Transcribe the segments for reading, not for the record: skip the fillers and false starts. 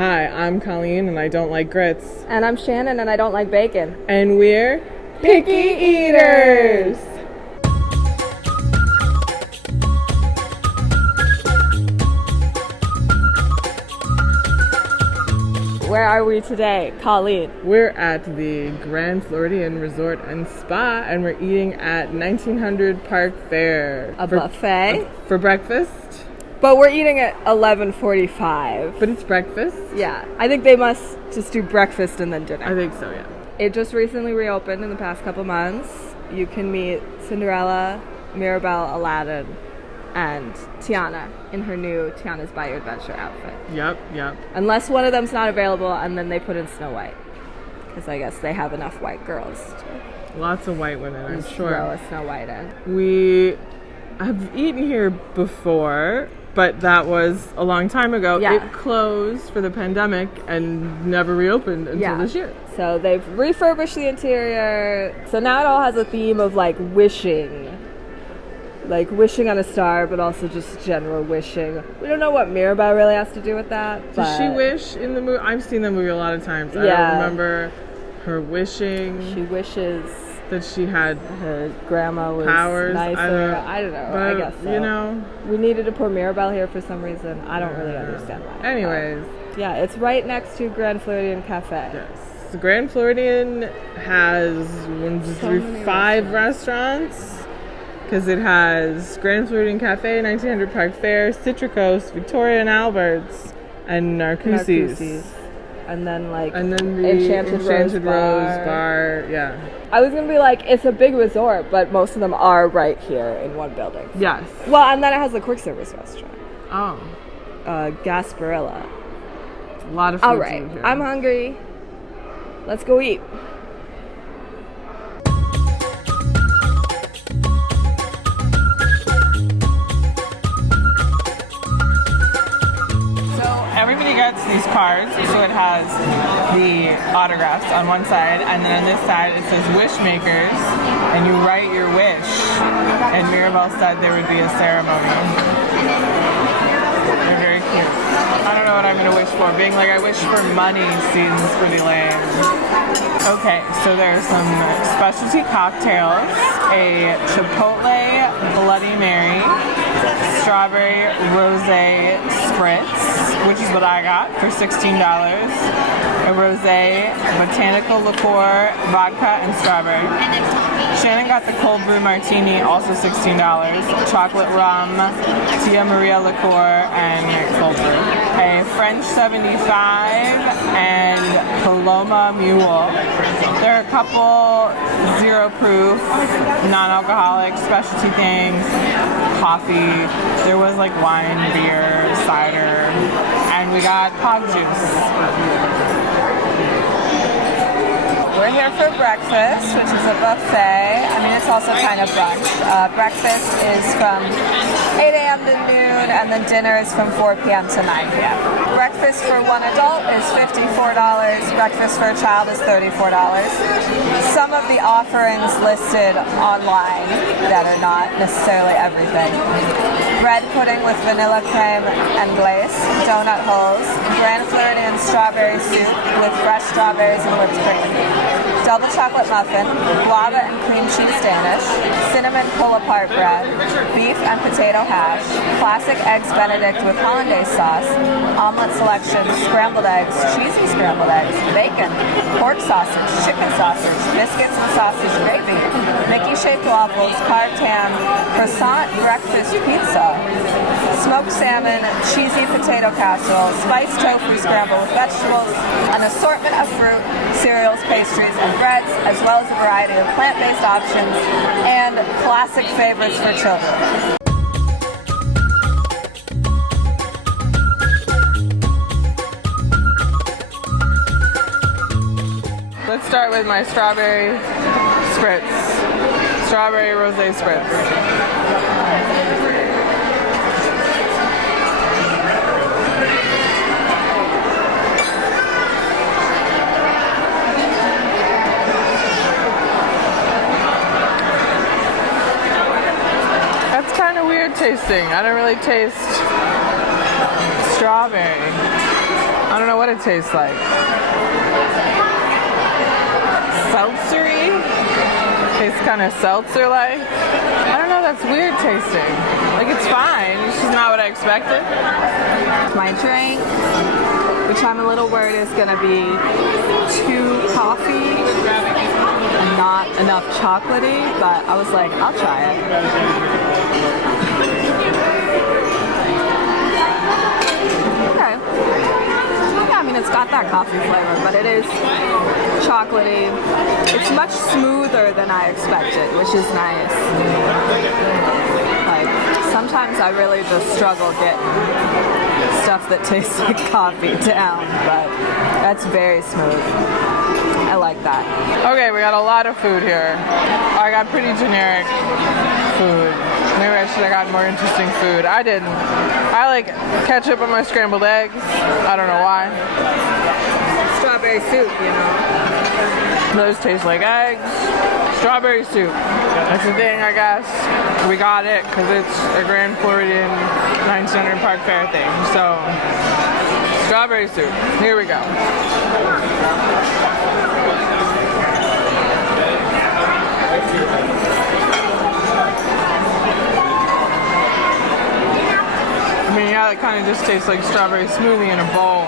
Hi, I'm Colleen and I don't like grits. And I'm Shannen and I don't like bacon. And we're Picky Eaters! Where are we today, Colleen? We're at the Grand Floridian Resort and Spa and we're eating at 1900 Park Fair. A buffet? For breakfast. But we're eating at 11:45. But it's breakfast? Yeah. I think they must just do breakfast and then dinner. I think so, yeah. It just recently reopened in the past couple months. You can meet Cinderella, Mirabelle, Aladdin, and Tiana in her new Tiana's By Your Adventure outfit. Yep. Unless one of them's not available and then they put in Snow White. Because I guess they have enough white girls to Lots of white women, I'm sure. throw a Snow White in. We have eaten here before, but that was a long time ago. Yeah. It closed for the pandemic and never reopened until this year. So they've refurbished the interior. So now it all has a theme of like wishing. Like wishing on a star, but also just general wishing. We don't know what Mirabelle really has to do with that. Does she wish in the movie? I've seen the movie a lot of times. I don't remember her wishing. She wishes that she had her grandma was powers. nicer. I don't know. But, I guess so. You know, we needed to pour Mirabelle here for some reason. I don't really understand why. Anyways. Yeah, it's right next to Grand Floridian Cafe. Yes. The Grand Floridian has 5 restaurants. Because it has Grand Floridian Cafe, 1900 Park Fair, Citricos, Victoria and Albert's, and Narcoossee's. And then like the Enchanted Rose Bar. Yeah. I was going to be like, it's a big resort, but most of them are right here in one building. Yes. Well, and then it has a quick service restaurant. Oh. Gasparilla. A lot of food. All right, I'm hungry. Let's go eat. Everybody gets these cards, so it has the autographs on one side, and then on this side it says wish makers, and you write your wish. And Mirabelle said there would be a ceremony. They're very cute. I don't know what I'm going to wish for. Being like, I wish for money seems pretty lame. Okay, so there's some specialty cocktails, a Chipotle Bloody Mary, strawberry rosé spritz, which is what I got for $16. A rosé, botanical liqueur, vodka, and strawberry. Shannen got the cold brew martini, also $16. Chocolate rum, Tia Maria liqueur, and cold brew. A French 75 and Paloma Mule. There are a couple 0 proof, non-alcoholic specialty things, coffee. There was like wine, beer, cider, and we got pog juice. We're here for breakfast, which is a buffet. I mean, it's also kind of brunch. Breakfast is from 8 a.m. to noon, and then dinner is from 4 p.m. to 9 p.m. Breakfast for one adult is $54. Breakfast for a child is $34. Some of the offerings listed online that are not necessarily everything. Bread pudding with vanilla creme and glaze, donut holes, Grand Floridian strawberry soup with fresh strawberries and whipped cream, double chocolate muffin, guava and cream cheese Danish, cinnamon pull-apart bread, beef and potato hash, classic eggs Benedict with hollandaise sauce, omelet selection, scrambled eggs, cheesy scrambled eggs, bacon, pork sausage, chicken sausage, biscuits and sausage gravy, Mickey-shaped waffles, carved ham, croissant breakfast pizza, smoked salmon, cheesy potato casserole, spiced tofu scrambled with vegetables, an assortment of fruit, cereals, pastries, and breads, as well as a variety of plant-based options and classic favorites for children. Let's start with my strawberry spritz. Strawberry rosé spritz. That's kind of weird tasting. I don't really taste strawberry. I don't know what it tastes like. Seltzery? Tastes kind of seltzer-like. I don't know, that's weird tasting. Like, it's fine, it's just not what I expected. My drink, which I'm a little worried is gonna be too coffee and not enough chocolatey, but I was like, I'll try it. Okay. Yeah, I mean, it's got that coffee flavor, but it is chocolatey. It's much smoother than I expected, which is nice. Like, sometimes I really just struggle getting stuff that tastes like coffee down, but that's very smooth. I like that. Okay, we got a lot of food here. I got pretty generic food. Maybe I should have gotten more interesting food. I didn't. I like ketchup on my scrambled eggs. I don't know why. Strawberry soup, you know. Those taste like eggs. Strawberry soup. That's the thing, I guess. We got it because it's a Grand Floridian 900 Park Fair thing. So, strawberry soup. Here we go. I mean, yeah, it kind of just tastes like strawberry smoothie in a bowl.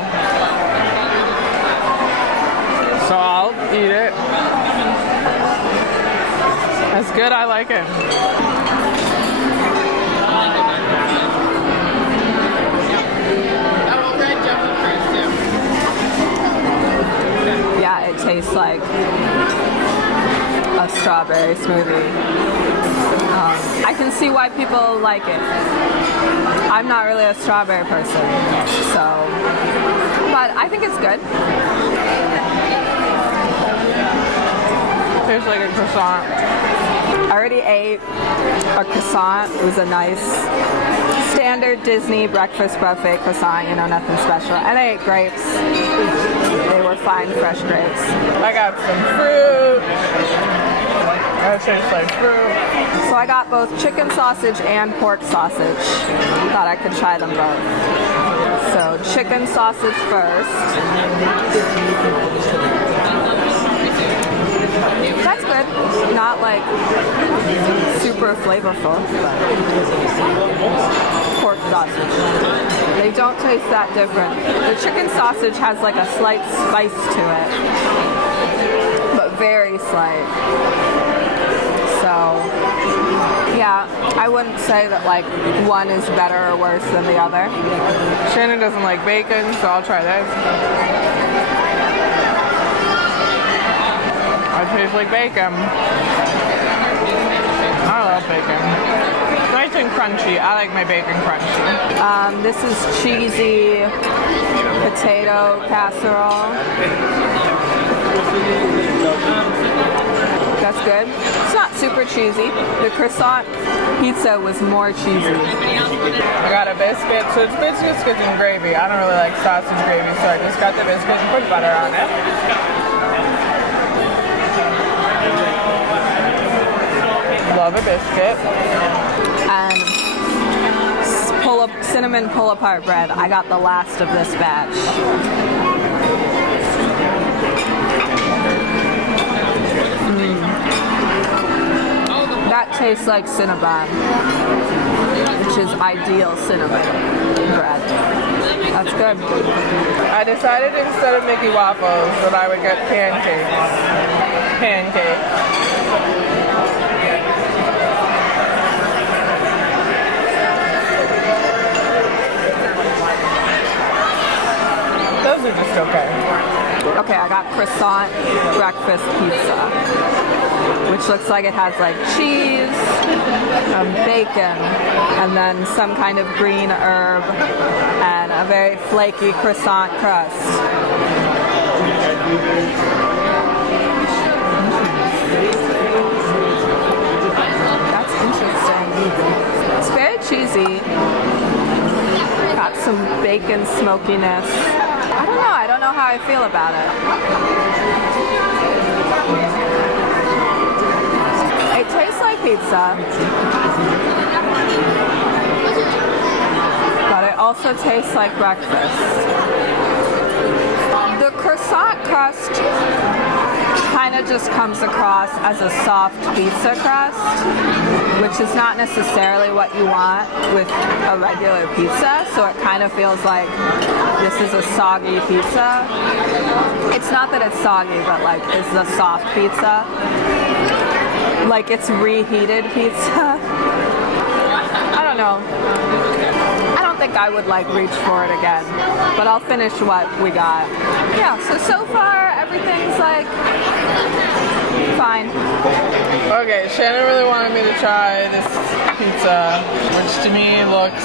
So I'll eat it. That's good, I like it. Yeah, it tastes like a strawberry smoothie. I can see why people like it. I'm not really a strawberry person, so, but I think it's good. Tastes like a croissant. I already ate a croissant. It was a nice standard Disney breakfast buffet croissant, you know, nothing special. And I ate grapes. They were fine, fresh grapes. I got some fruit. That tastes like fruit. So I got both chicken sausage and pork sausage. Thought I could try them both. So chicken sausage first. That's good. Not like super flavorful, but pork sausage. They don't taste that different. The chicken sausage has like a slight spice to it, but very slight. So, yeah, I wouldn't say that like one is better or worse than the other. Shannon doesn't like bacon, so I'll try this. It tastes like bacon. I love bacon. Nice and crunchy. I like my bacon crunchy. This is cheesy potato casserole. That's good. It's not super cheesy. The croissant pizza was more cheesy. I got a biscuit, so it's biscuits and gravy. I don't really like sausage gravy, so I just got the biscuit and put butter on it. Love a biscuit. And cinnamon pull-apart bread. I got the last of this batch. That tastes like Cinnabon, which is ideal cinnamon bread. That's good. I decided instead of Mickey waffles that I would get pancakes. Those are just okay. Okay, I got croissant breakfast pizza, which looks like it has like cheese, bacon, and then some kind of green herb, and a very flaky croissant crust. That's interesting. It's very cheesy. Got some bacon smokiness. I don't know how I feel about it. It tastes like pizza, but it also tastes like breakfast. crust kind of just comes across as a soft pizza crust, which is not necessarily what you want with a regular pizza. So it kind of feels like this is a soggy pizza. It's not that it's soggy, but like this is a soft pizza. Like it's reheated pizza. I don't know. I don't think I would like reach for it again, but I'll finish what we got. Yeah, so far everything's like fine. Okay, Shannon really wanted me to try this pizza, which to me looks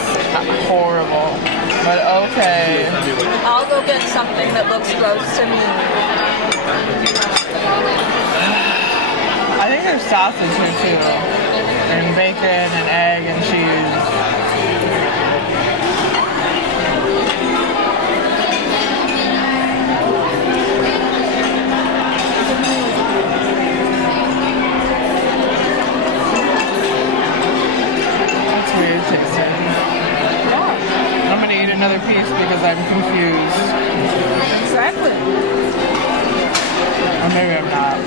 horrible, but okay. I'll go get something that looks gross to me. I think there's sausage here too, and bacon and egg and cheese. That's weird tasting. I'm gonna eat another piece because I'm confused. Exactly. Or maybe I'm not.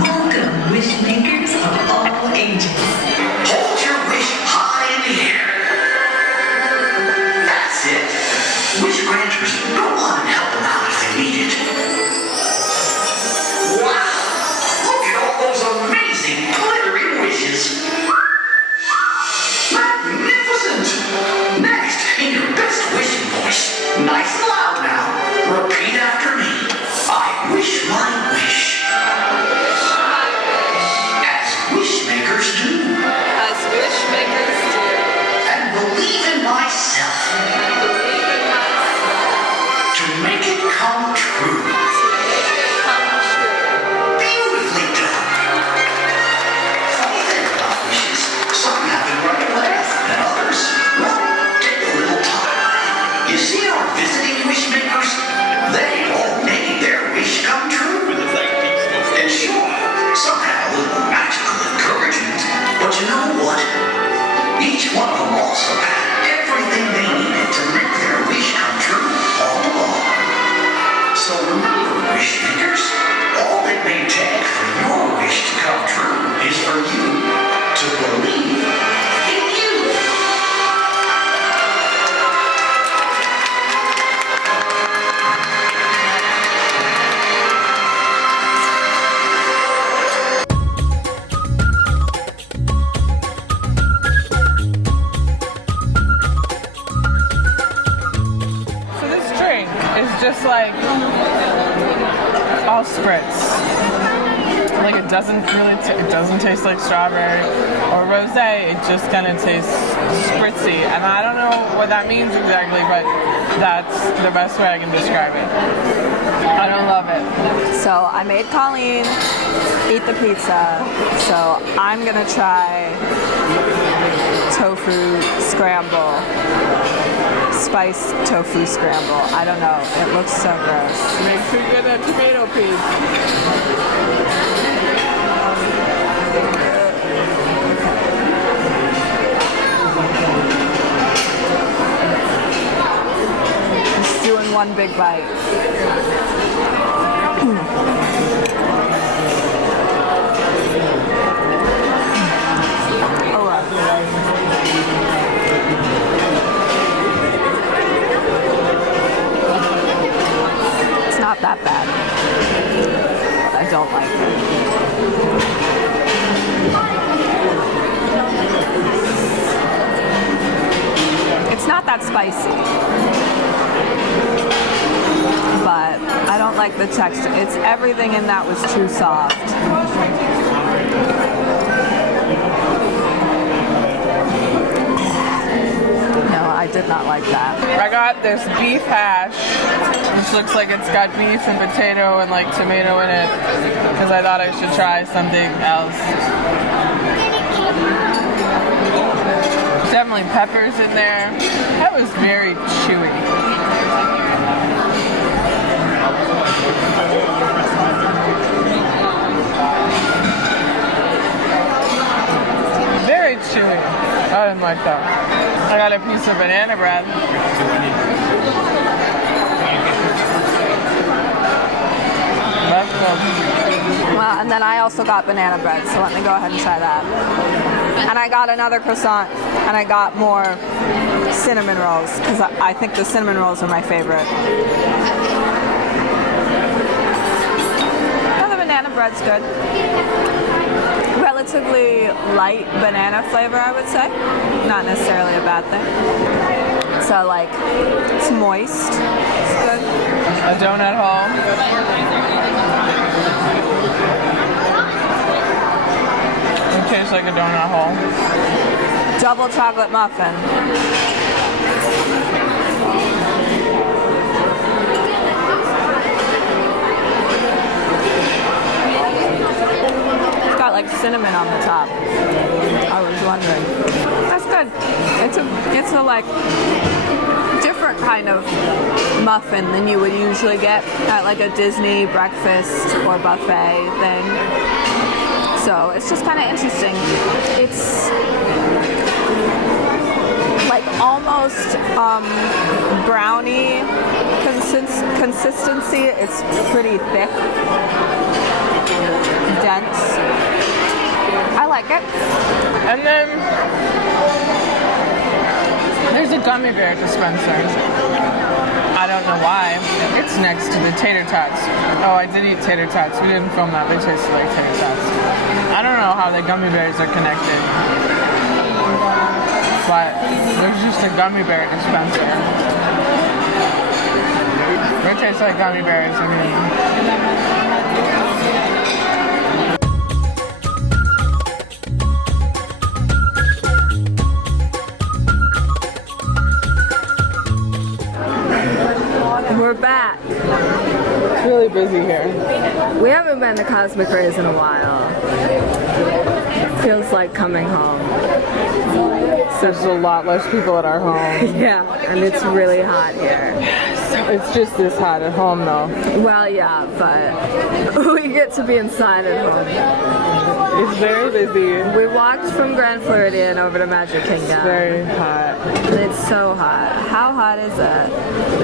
Welcome, wish makers of all ages. Hold your wish high in the air. That's it. Wish granters, go on and help them out if they need it. Wow! Look at all those amazing glittering wishes. Magnificent! Next, in your best wishing voice, nice and loud now, repeat after me. I wish my wish. As wish makers do. As wish makers do. And believe in myself. Believe in myself. To make it come true. To make it come true. Beautifully done. Funny thing about wishes, some happen right away, and others, well, take a little time. You see our visiting wish makers? They all made their wish come true. And sure, some had a little magical encouragement, but you know what? Each one of them also had everything they needed to make their wish come true all along. So remember, wish makers, all it may take for your wish to come true is for you to believe in you. So this drink is just like all spritz. Like it doesn't really, it doesn't taste like strawberry or rosé. It just kind of tastes spritzy, and I don't know what that means exactly, but that's the best way I can describe it. I don't love it. So I made Colleen eat the pizza, so I'm gonna try tofu scramble. Spiced tofu scramble. I don't know. It looks so gross. Make sure you get that tomato piece. Just doing one big bite. Oh, wow. It's not that bad. But I don't like it. It's not that spicy. But I don't like the texture. It's everything in that was too soft. No, I did not like that. I got this beef hash, which looks like it's got beef and potato and like tomato in it, because I thought I should try something else. There's definitely peppers in there. That was very chewy. Very I didn't like that. I got a piece of banana bread. That's good. Well, and then I also got banana bread, so let me go ahead and try that. And I got another croissant, and I got more cinnamon rolls, because I think the cinnamon rolls are my favorite. Oh, the banana bread's good. Relatively light banana flavor, I would say. Not necessarily a bad thing. So, like, it's moist. It's good. A donut hole. It tastes like a donut hole. Double chocolate muffin. It's got like cinnamon on the top. I was wondering. That's good. It's a like different kind of muffin than you would usually get at like a Disney breakfast or buffet thing. So it's just kind of interesting. It's like almost brownie consistency. It's pretty thick, dense. I like it. And then there's a gummy bear dispenser. I don't know why. It's next to the tater tots. Oh, I did eat tater tots. We didn't film that. They tasted like tater tots. I don't know how the gummy bears are connected. But there's just a gummy bear dispenser. It tastes like gummy bears. I mean. We're back. It's really busy here. We haven't been to Cosmic Rays in a while. Feels like coming home. There's a lot less people at our home. Yeah, and it's really hot here. It's just this hot at home though. Well, yeah, but we get to be inside at home. It's very busy. We walked from Grand Floridian over to Magic Kingdom. It's very hot. And it's so hot. How hot is it?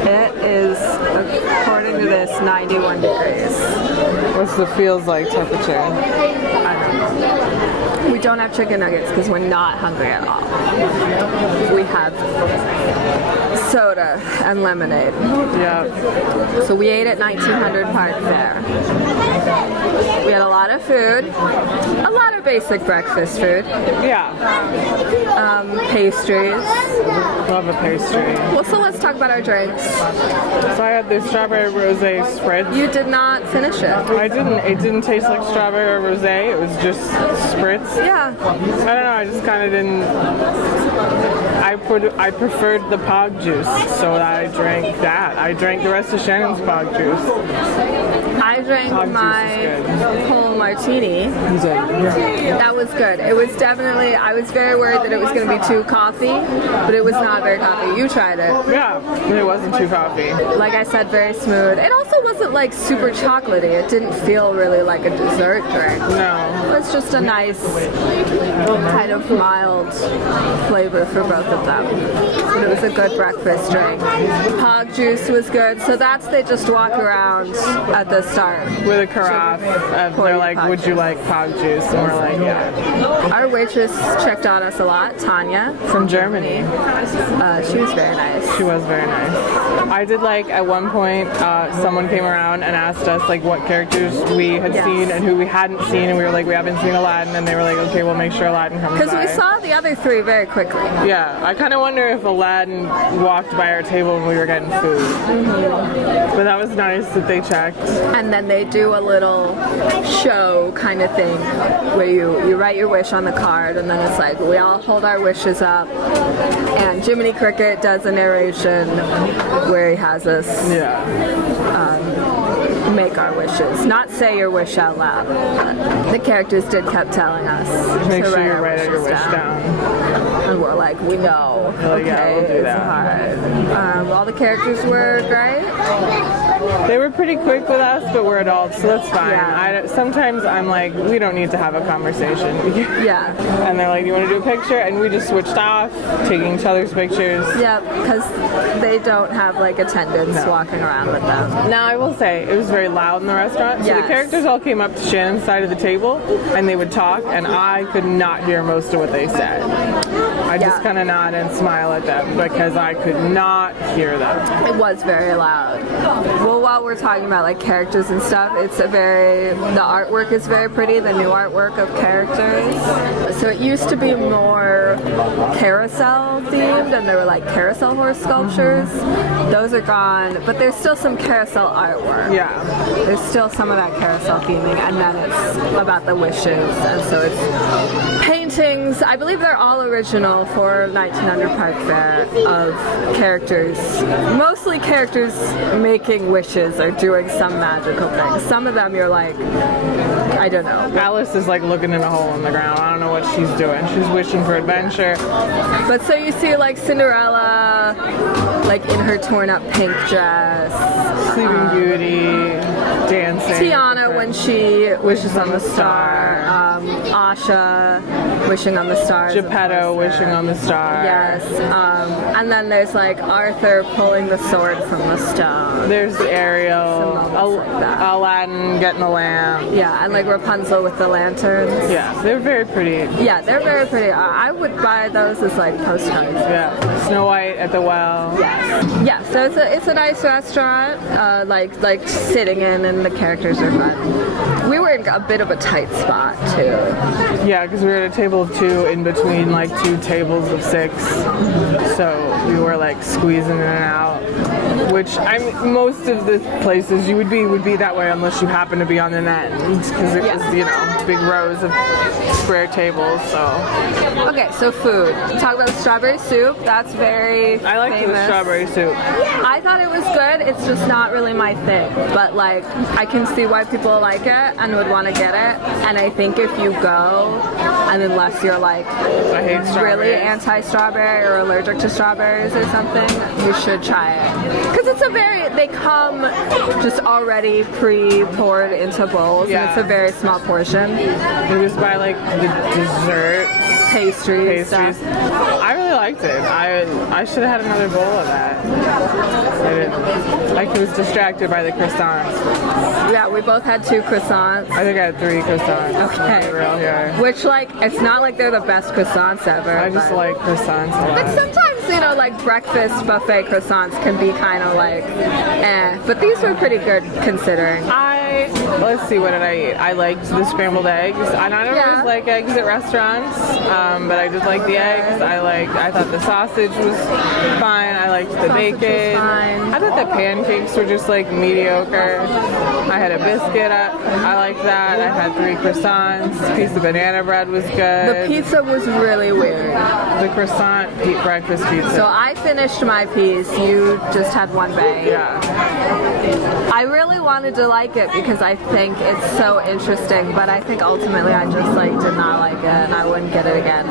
It is, according to this, 91 degrees. What's the feels like temperature? I don't know. We don't have chicken nuggets because we're not hungry at all. We have soda and lemonade. Yeah. So we ate at 1900 Park Fair. We had a lot of food, a lot of basic breakfast food, Yeah. pastries. Love a pastry. Well, so let's talk about our drinks. So I had the strawberry rosé spritz. You did not finish it. I didn't. It didn't taste like strawberry or rosé. It was just spritz. Yeah. I don't know. I just kind of didn't. I preferred the pog juice, so I drank that. I drank the rest of Shannon's pog juice. I drank Pog juice my is good. whole martini. That was good. It was definitely, I was very worried that it was going to be too coffee, but it was not very coffee. You tried it. Yeah, it wasn't too coffee. Like I said, very smooth. It also wasn't like super chocolatey. It didn't feel really like a dessert drink. No. It's just a nice kind of mild flavor for both of them. But it was a good breakfast drink. Pog juice was good. So that's, they just walk around at the start. With a carafe. They're like, pog would you like pog juice? And we're like, yeah. Our waitress checked on us a lot, Tanya. From Germany. She was very nice. She was very nice. I did like, at one point, someone came around and asked us like what characters we had seen and who we hadn't seen, and we were like, we haven't seen Aladdin, and they were like, okay, we'll make sure Aladdin comes by. Because we saw the other three very quickly. Yeah, I kind of wonder if Aladdin walked by our table when we were getting food. But that was nice that they checked. And then they do a little show kind of thing where you write your wish on the card, and then it's like we all hold our wishes up, and Jiminy Cricket does a narration where he has us make our wishes, not say your wish out loud. The characters did kept telling us Make to sure you our write your wishes wish down. and we're like, we know. Like, yeah, Okay, we'll do it's that. hard. All the characters were great. They were pretty quick with us, but we're adults, so that's fine. Yeah. Sometimes I'm like, we don't need to have a conversation. Yeah. And they're like, you want to do a picture? And we just switched off, taking each other's pictures. Yeah, because they don't have like attendants walking around with them. Now, I will say, it was very loud in the restaurant, so Yes. the characters all came up to Shannon's side of the table, and they would talk, and I could not hear most of what they said. I just kind of nod and smile at them, because I could not hear them. It was very loud. Well, while we're talking about like characters and stuff, the artwork is very pretty, the new artwork of characters. So it used to be more carousel themed, and there were like carousel horse sculptures. Those are gone, but there's still some carousel artwork. Yeah. There's still some of that carousel theming, and then it's about the wishes, and so it's paintings. I believe they're all original for 1900 Park Fair of characters, mostly characters making wishes or doing some magical thing. Some of them you're like, I don't know. Alice is like looking in a hole in the ground. I don't know what she's doing. She's wishing for adventure. But so you see like Cinderella, like in her torn up pink dress. Sleeping Beauty, dancing. Tiana when she wishes on the star. Asha wishing on the stars. Geppetto wishing on the star. Yes. And then there's like Arthur pulling the sword from the stone. There's Ariel, Some moments like that. Aladdin getting a lamp. Yeah, and like Rapunzel with the lanterns. Yeah, they're very pretty. Yeah, they're very pretty. I would buy those as like postcards. Yeah, Snow White at the well. Yes. Yeah, so it's a nice restaurant, like sitting in, and the characters are fun. We were in a bit of a tight spot too. Yeah, because we were at a table of 2 in between like 2 tables of 6, so we were like squeezing in and out. Which most of the places you would be that way unless you happen to be on the net, because it was big rows of square tables. So okay, so food. Talk about the strawberry soup. That's very I like the strawberry soup. I thought it was good. It's just not really my thing, but like I can see why people like it and would want to get it. And I think if you go, and unless you're like I hate really anti-strawberry or allergic to strawberries or something, you should try it. Because they come just already pre-poured into bowls, and it's a very small portion. You just buy like the desserts, pastries. Stuff. I really liked it. I should have had another bowl of that. I didn't. I was distracted by the croissants. Yeah, we both had 2 croissants. I think I had 3 croissants. Okay. Real here. Which like it's not like they're the best croissants ever. I just like croissants a lot. But sometimes like breakfast buffet croissants can be kind of like but these were pretty good considering. Let's see, what did I eat? I liked the scrambled eggs, and I don't always like eggs at restaurants, but I did like the eggs. I thought the sausage was fine. I liked the bacon. I thought the pancakes were just like mediocre. I had a biscuit. I liked that. I had 3 croissants. A piece of banana bread was good. The pizza was really weird. The croissant breakfast pizza. So I finished my piece. You just had 1 bite. Yeah. I really wanted to like it because I think it's so interesting, but I think ultimately I just like did not like it, and I wouldn't get it again.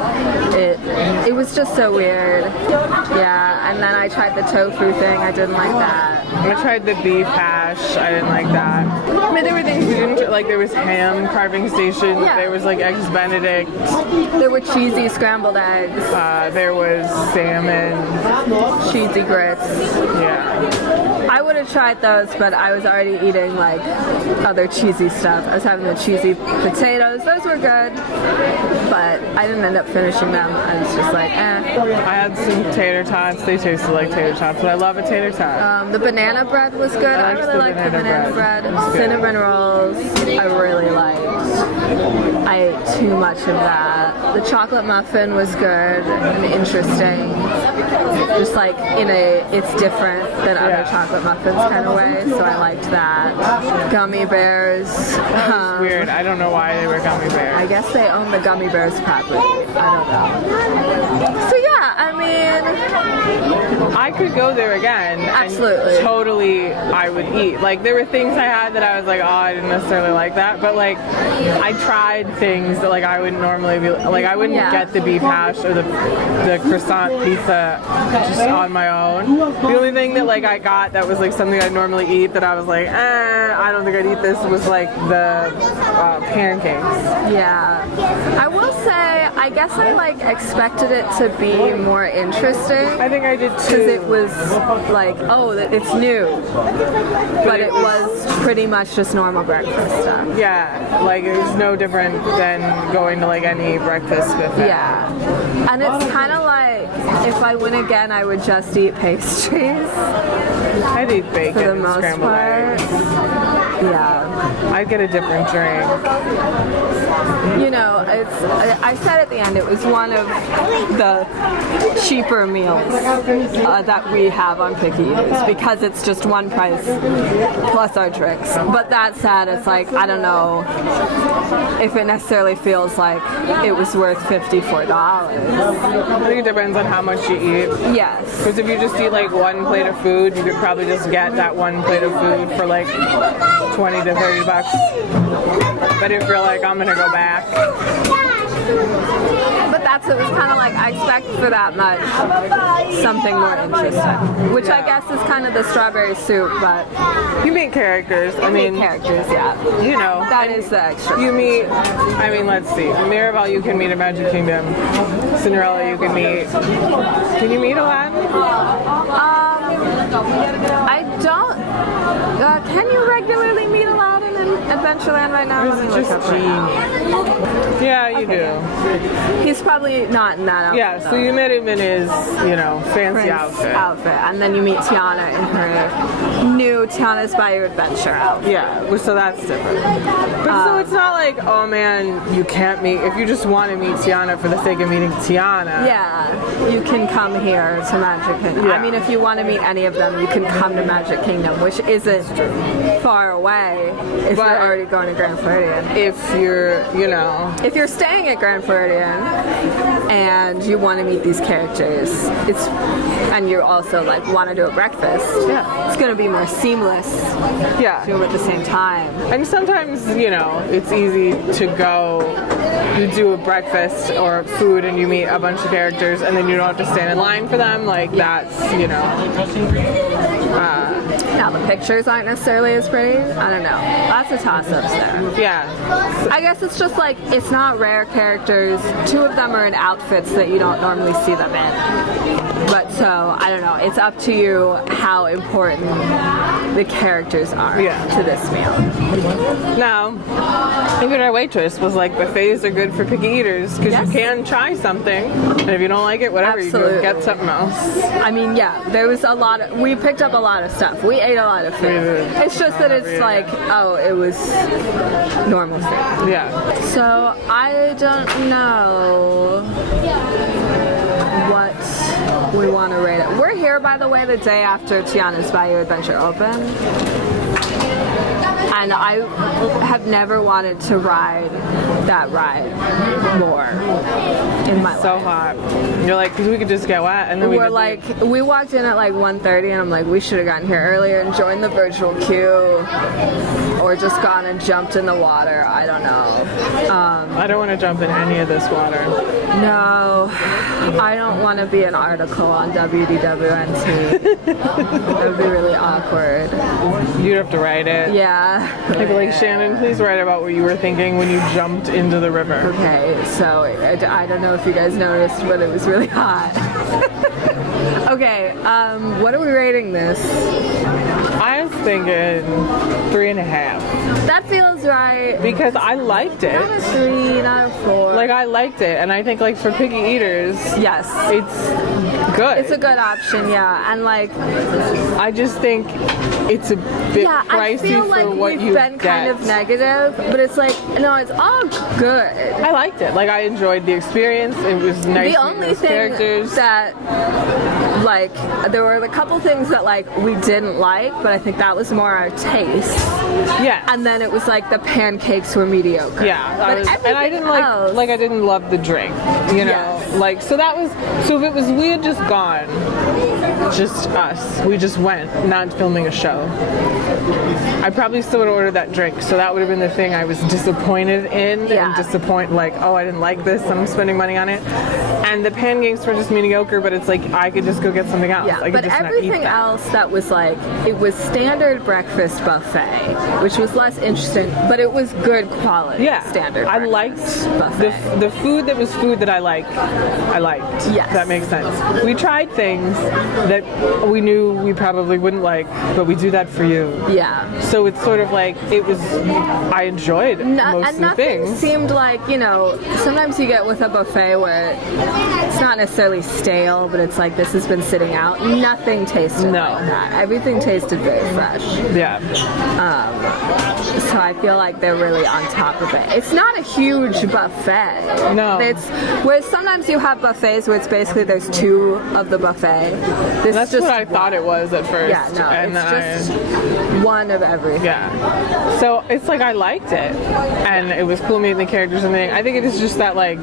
It was just so weird. Yeah, and then I tried the tofu thing. I didn't like that. I tried the beef hash. I didn't like that. I mean, there were things we didn't like. There was ham carving station. Yeah. There was like eggs Benedict. There were cheesy scrambled eggs. There was salmon. Cheesy grits. Yeah. I would have tried those, but I was already eating like other cheesy stuff. I was having the cheesy potatoes. Those were good, but I didn't end up finishing them. I was just like, eh. I had some tater tots. They tasted like tater tots, but I love a tater tot. The banana bread was good. I really liked the banana bread. Cinnamon rolls, I really liked. I ate too much of that. The chocolate muffin was good and interesting. Just like it's different than other chocolate muffins kind of way, so I liked that. Gummy bears. That was weird. I don't know why they were gummy bears. I guess they own the gummy bears property. I don't know. So yeah, Yeah, I mean, I could go there again. Absolutely. And totally, I would eat. Like, there were things I had that I was like, oh, I didn't necessarily like that. But, like, I tried things that, like, I wouldn't normally be, like, I wouldn't get the beef hash or the croissant pizza just on my own. The only thing that, like, I got that was, like, something I'd normally eat that I was like, I don't think I'd eat this was, like, the pancakes. yeah. I will say, I guess I, like, expected it to be more interesting. I think I did too. Because it was like, oh, it's new. But it was pretty much just normal breakfast stuff. Yeah, like it was no different than going to like any breakfast buffet. Yeah. And it's kind of like, if I went again, I would just eat pastries. I'd eat bacon For the and most scrambled part. eggs. Yeah. I'd get a different drink. You know, I said at the end, it was one of the cheaper meals that we have on Picky Eaters because it's just one price plus our drinks. But that said, it's like, I don't know if it necessarily feels like it was worth $54. I think it depends on how much you eat. Yes. Because if you just eat like one plate of food, you could probably just get that one plate of food for like 20 to 30 bucks. But if you're like, I'm gonna go back. But it was kind of like, I expect for that much something more interesting. Which I guess is kind of the strawberry soup, but you meet characters. I mean, characters, yeah. You know. That is the extra. You meet, I mean, let's see. Mirabelle, you can meet a Magic Kingdom. Cinderella, you can meet. Can you meet Aladdin? I don't. Can you regularly meet Aladdin in Adventureland right now? Or is it just Genie? Yeah, you do. He's probably not in that outfit. Yeah, so you met him in his, you know, fancy Prince outfit. And then you meet Tiana in her new Tiana's Bayou Adventure outfit. Yeah, so that's different. But so it's not like, oh man, you can't meet, if you just want to meet Tiana for the sake of meeting Tiana. Yeah, you can come here to Magic Kingdom. Yeah. I mean, if you want to meet any of them, you can come to Magic Kingdom, which isn't far away if But you're already going to Grand Floridian. If you're, you know. If you're staying at Grand Floridian and you want to meet these characters, and you also like want to do a breakfast, it's going to be more seamless. Yeah. Do them at the same time. And sometimes, you know, it's easy to go, you do a breakfast or food and you meet a bunch of characters and then you don't have to stand in line for them. Like, that's, you know. Now, the pictures aren't necessarily as pretty. I don't know. Lots of toss-ups there. Yeah. I guess it's just like, it's not rare characters. Two of them are in outfits that you don't normally see them in. But so, I don't know. It's up to you how important the characters are to this meal. Now, even our waitress was like, buffets are good for picky eaters because you can try something, and if you don't like it, whatever, you can get something else. I mean, yeah, there was a lot of, we picked up a lot of stuff. We ate a lot of food. It's just that it's like, oh, it was normal food. Yeah. So, I don't know what we want to rate it. We're here, by the way, the day after Tiana's Bayou Adventure opened. And I have never wanted to ride that ride more in my life. So hot. You're like, because we could just get wet and then We're like, we walked in at like 1:30 and I'm like, we should have gotten here earlier and joined the virtual queue. Or just gone and jumped in the water. I don't know. I don't want to jump in any of this water. No, I don't want to be an article on WDWNT. That would be really awkward. You'd have to write it. Yeah. I'd be like, Shannon, please write about what you were thinking when you jumped into the river. Okay, so I don't know if you guys noticed, but it was really hot. Okay, what are we rating this? I was thinking 3.5. That feels right. Because I liked it. Not a 3, not a 4. Like, I liked it, and I think, like, for picky eaters, yes, it's good. It's a good option, yeah. And, like, I just think it's a bit I pricey feel like for what you we've been kind of negative, but it's like, no, it's all good. I liked it. Like, I enjoyed the experience. It was nice The meeting only those thing characters. that like there were a couple things that like we didn't like, but I think that was more our taste. Yeah. And then it was like the pancakes were mediocre. Yeah, but and I didn't else, like I didn't love the drink, you know. Yes. Like so if it was we had just gone, just us, we just went, not filming a show, I probably still would have ordered that drink. So that would have been the thing I was disappointed in, Yeah. and like, oh, I didn't like this, I'm spending money on it. And the pancakes were just mediocre, but it's like I could just go get something else. yeah, I could but just not eat everything that. else that was like, it was standard breakfast buffet, which was less interesting, but it was good quality. Yeah, standard. I liked buffet. the food that was food that I liked. Yes. If that makes sense. We tried things that we knew we probably wouldn't like, but we do that for you. Yeah. So it's sort of like I enjoyed most And of the nothing things. seemed like, you know, sometimes you get with a buffet where it's not necessarily stale, but it's like this has been sitting out. Nothing tasted No. like that. Everything tasted very fresh. Yeah. So I feel like they're really on top of it. It's not a huge buffet. No. It's where sometimes you have buffets where it's basically there's two of the buffet. This That's is just what I thought it was at first. Yeah, no, and it's just one of everything. Yeah. So it's like I liked it, and it was cool meeting the characters and everything. I think it is just that like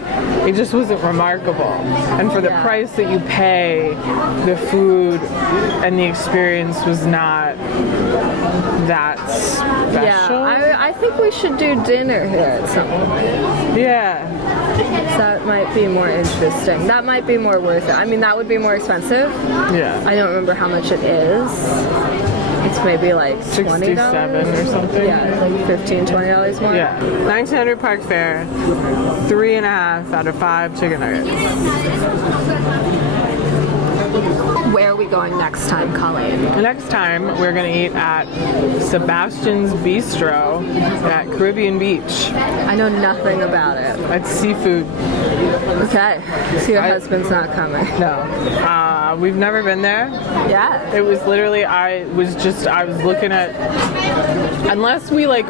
it just wasn't remarkable, and for the Yeah. price that you pay, the food and the experience was not that special. Yeah, I think we should do dinner here at some point. Yeah. That might be more interesting. That might be more worth it. I mean, that would be more expensive. Yeah. I don't remember how much it is. It's maybe like $20. 67 or something. Yeah, like $15, $20 more. Yeah. 1900 Park Fare, 3.5 out of 5 chicken nuggets. Where are we going next time, Colleen? Next time, we're going to eat at Sebastian's Bistro at Caribbean Beach. I know nothing about it. It's seafood. Okay. So your husband's not coming. No. We've never been there. Yeah. It was literally, I was looking at, unless we like,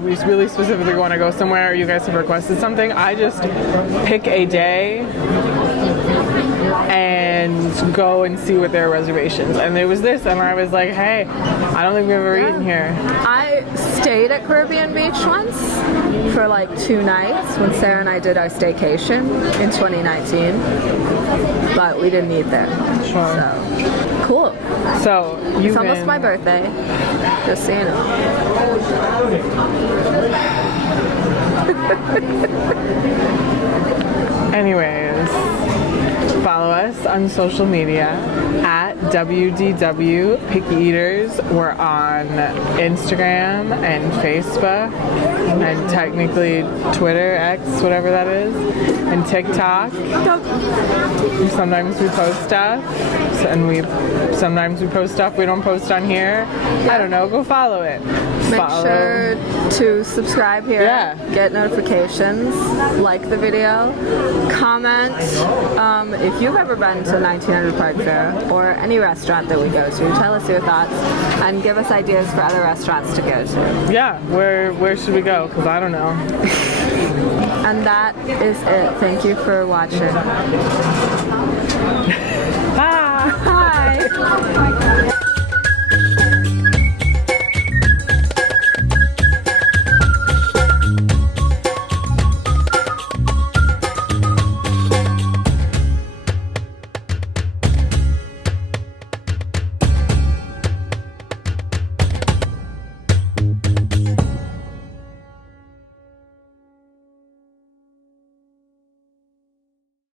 we really specifically want to go somewhere or you guys have requested something, I just pick a day and go and see what their reservations. And there was this, and I was like, hey, I don't think we've ever eaten here. I stayed at Caribbean Beach once for like 2 nights when Sarah and I did our staycation in 2019, but we didn't eat there. Sure. So, cool. So, It's almost my birthday, just so you know. Anyways, follow us on social media at WDW Picky Eaters. We're on Instagram and Facebook and technically Twitter, X, whatever that is, and TikTok. Sometimes we post stuff, and sometimes we post stuff we don't post on here. I don't know. Go follow it. Make sure to subscribe here, Yeah. get notifications, like the video, comment if you've ever been to 1900 Park Fair or any restaurant that we go to. Tell us your thoughts and give us ideas for other restaurants to go to. Yeah, where should we go? Because I don't know. And that is it. Thank you for watching. Bye. Bye.